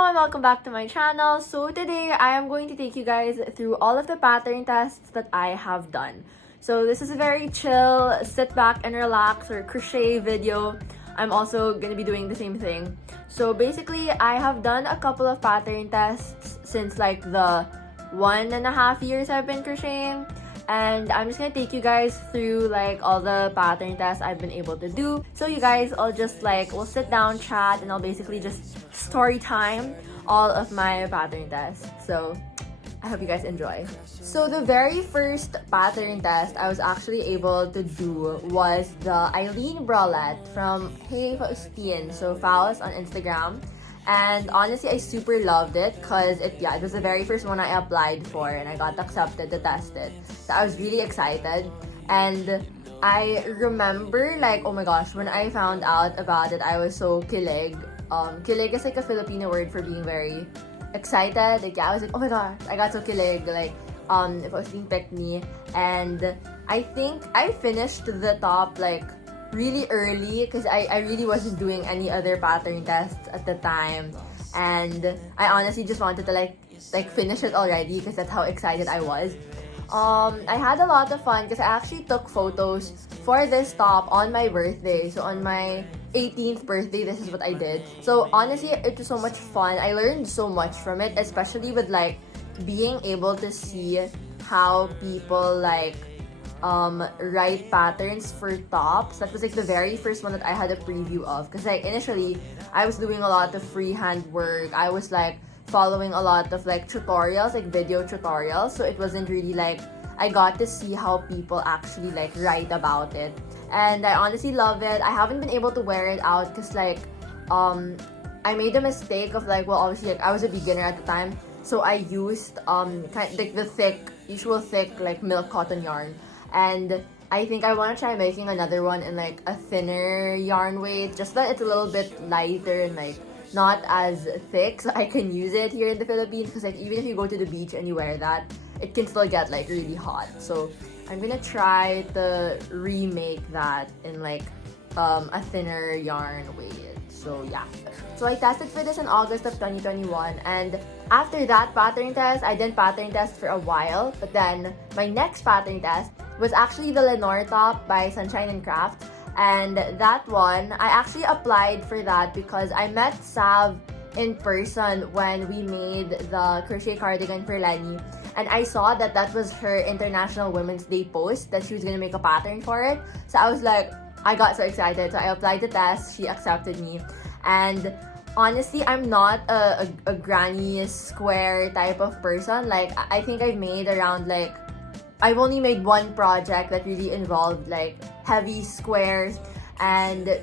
everyone, welcome back to my channel. So today I am going to take you guys through all of the pattern tests that I have done. So this is a very chill, sit back and relax or crochet video. I'm also going to be doing the same thing. So basically I have done a couple of pattern tests since like the 1.5 years I've been crocheting. And I'm just gonna take you guys through like all the pattern tests I've been able to do. So you guys, I'll just like, we'll sit down, chat, and I'll basically just story time all of my pattern tests. So I hope you guys enjoy. So the very first pattern test I was actually able to do was the Eileen bralette from Hey Faustine. So Faust on Instagram. And honestly, I super loved it because it was the very first one I applied for and I got accepted to test it. So I was really excited. And I remember like, oh my gosh, when I found out about it, I was so kilig. Kilig is like a Filipino word for being very excited. Like, I was like, oh my gosh, I got so kilig. Like, if I was being picked me. And I think I finished the top like really early because I really wasn't doing any other pattern tests at the time, and I honestly just wanted to like finish it already because that's how excited I was. I had a lot of fun because I actually took photos for this top on my birthday. So on my 18th birthday, this is what I did. So honestly, it was so much fun. I learned so much from it, especially with like being able to see how people like write patterns for tops. That was like the very first one that I had a preview of, because like initially I was doing a lot of freehand work. I was like following a lot of like tutorials, like video tutorials, so it wasn't really like I got to see how people actually like write about it, and I honestly love it. I haven't been able to wear it out because like I made a mistake of like, well, obviously like I was a beginner at the time, so I used kind of like the usual thick like milk cotton yarn. And I think I want to try making another one in like a thinner yarn weight, just that it's a little bit lighter and like not as thick, so I can use it here in the Philippines, because like even if you go to the beach and you wear that, it can still get like really hot. So I'm gonna try to remake that in like a thinner yarn weight. So yeah. So I tested for this in August of 2021, and after that pattern test, I didn't pattern test for a while, but then my next pattern test was actually the Lenore top by Sunshine and Craft. And that one, I actually applied for that because I met Sav in person when we made the crochet cardigan for Lenny. And I saw that that was her International Women's Day post, that she was gonna make a pattern for it. So I was like, I got so excited. So I applied the test, she accepted me. And honestly, I'm not a granny square type of person. Like, I think I've made around like, I've only made one project that really involved like heavy squares, and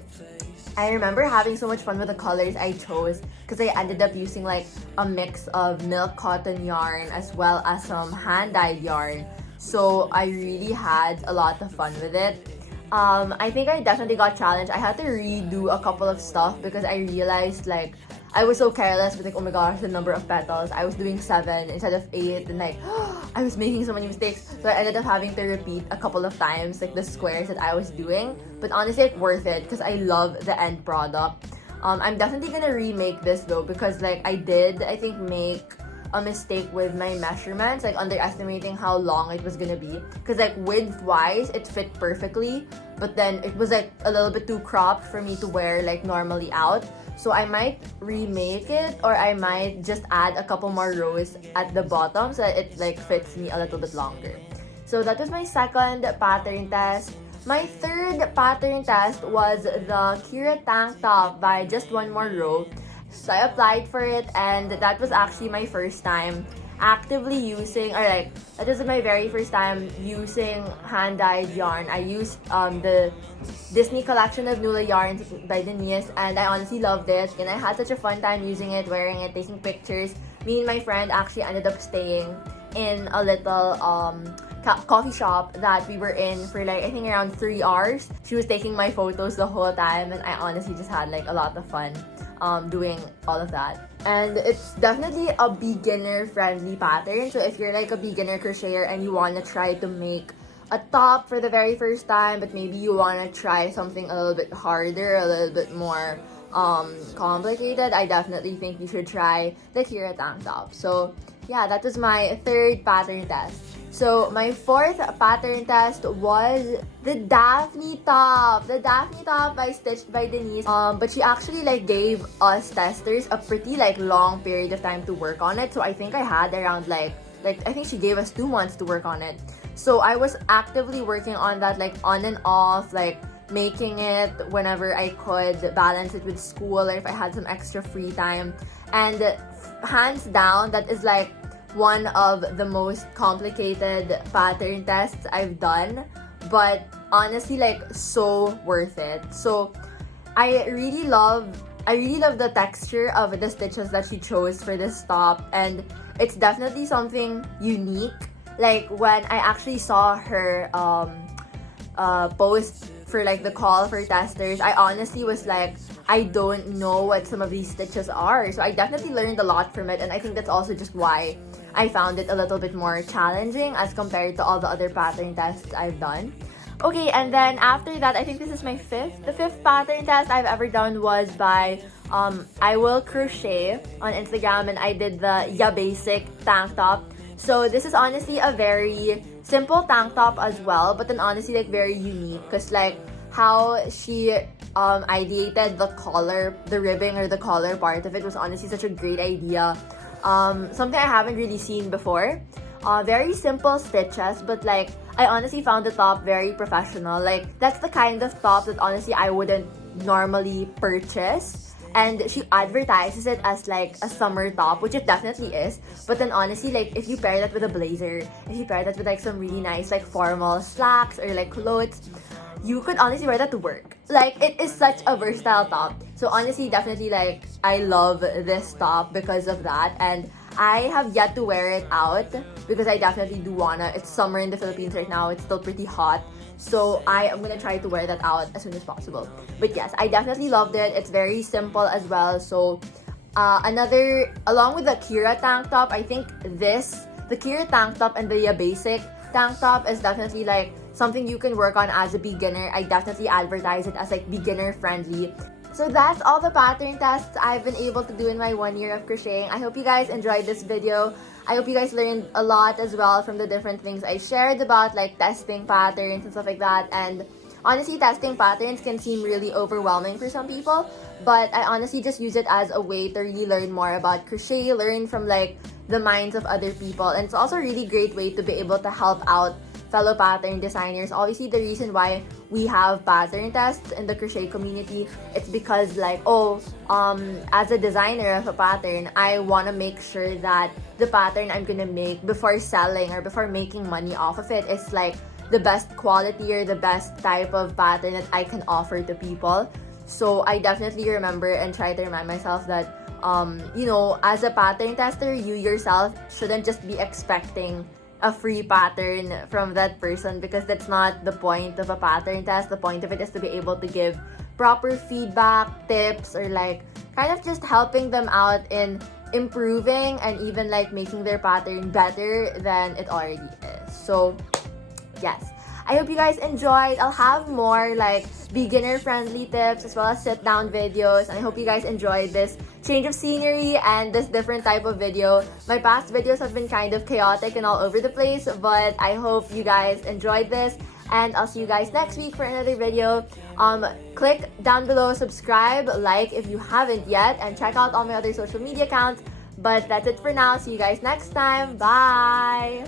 I remember having so much fun with the colors I chose because I ended up using like a mix of milk cotton yarn as well as some hand-dyed yarn. So I really had a lot of fun with it. I think I definitely got challenged. I had to redo a couple of stuff because I realized like I was so careless with like, oh my gosh, the number of petals. I was doing 7 instead of 8, and like I was making so many mistakes. So I ended up having to repeat a couple of times like the squares that I was doing. But honestly, it's worth it because I love the end product. I'm definitely gonna remake this though, because like I think make a mistake with my measurements, like underestimating how long it was gonna be, because like width wise it fit perfectly, but then it was like a little bit too cropped for me to wear like normally out. So I might remake it, or I might just add a couple more rows at the bottom so that it like fits me a little bit longer. So that was my second pattern test. My third pattern test was the Kira tank top by Just One More Row. So I applied for it, and that was actually my first time actively using, or like that was my very first time using hand-dyed yarn. I used the Disney collection of Nula yarns by Denise, and I honestly loved it, and I had such a fun time using it, wearing it, taking pictures. Me and my friend actually ended up staying in a little coffee shop that we were in for like I think around 3 hours. She was taking my photos the whole time, and I honestly just had like a lot of fun doing all of that. And it's definitely a beginner friendly pattern. So if you're like a beginner crocheter and you want to try to make a top for the very first time, but maybe you want to try something a little bit harder, a little bit more complicated, I definitely think you should try the Kira tank top. So yeah, that was my third pattern test. So my fourth pattern test was the Daphne top. The Daphne top by Stitched by Denise. But she actually like gave us testers a pretty like long period of time to work on it. So I think I had around like I think she gave us 2 months to work on it. So I was actively working on that like on and off, like making it whenever I could, balance it with school or if I had some extra free time. And hands down, that is like one of the most complicated pattern tests I've done, but honestly like so worth it. So I really love the texture of the stitches that she chose for this top, and it's definitely something unique. Like when I actually saw her post for like the call for testers, I honestly was like, I don't know what some of these stitches are. So I definitely learned a lot from it, and I think that's also just why I found it a little bit more challenging as compared to all the other pattern tests I've done. Okay, and then after that, I think this is my fifth. The fifth pattern test I've ever done was by I Will Crochet on Instagram, and I did the Ya Basic tank top. So this is honestly a very simple tank top as well, but then honestly like very unique because like how she ideated the collar, the ribbing or the collar part of it was honestly such a great idea. Something I haven't really seen before. Very simple stitches, but like I honestly found the top very professional. Like that's the kind of top that honestly I wouldn't normally purchase. And she advertises it as like a summer top, which it definitely is. But then honestly, like if you pair that with a blazer, if you pair that with like some really nice like formal slacks or like clothes, you could honestly wear that to work. Like it is such a versatile top. So honestly, definitely like I love this top because of that. And I have yet to wear it out because I definitely do wanna. It's summer in the Philippines right now. It's still pretty hot. So I am gonna try to wear that out as soon as possible. But yes, I definitely loved it. It's very simple as well. So along with the Kira tank top, I think the Kira tank top and the Ya Basic tank top is definitely like something you can work on as a beginner. I definitely advertise it as like beginner friendly. So that's all the pattern tests I've been able to do in my 1 year of crocheting. I hope you guys enjoyed this video. I hope you guys learned a lot as well from the different things I shared about like testing patterns and stuff like that. And honestly, testing patterns can seem really overwhelming for some people, but I honestly just use it as a way to really learn more about crochet, learn from like the minds of other people. And it's also a really great way to be able to help out fellow pattern designers. Obviously, the reason why we have pattern tests in the crochet community, it's because like, as a designer of a pattern, I want to make sure that the pattern I'm gonna make before selling or before making money off of it is like the best quality or the best type of pattern that I can offer to people. So I definitely remember and try to remind myself that as a pattern tester, you yourself shouldn't just be expecting a free pattern from that person, because that's not the point of a pattern test. The point of it is to be able to give proper feedback, tips, or like kind of just helping them out in improving and even like making their pattern better than it already is. So yes, I hope you guys enjoyed. I'll have more like beginner friendly tips as well as sit down videos, and I hope you guys enjoyed this change of scenery and this different type of video. My past videos have been kind of chaotic and all over the place, but I hope you guys enjoyed this, and I'll see you guys next week for another video. Click down below, subscribe, like if you haven't yet, and check out all my other social media accounts. But that's it for now. See you guys next time. Bye!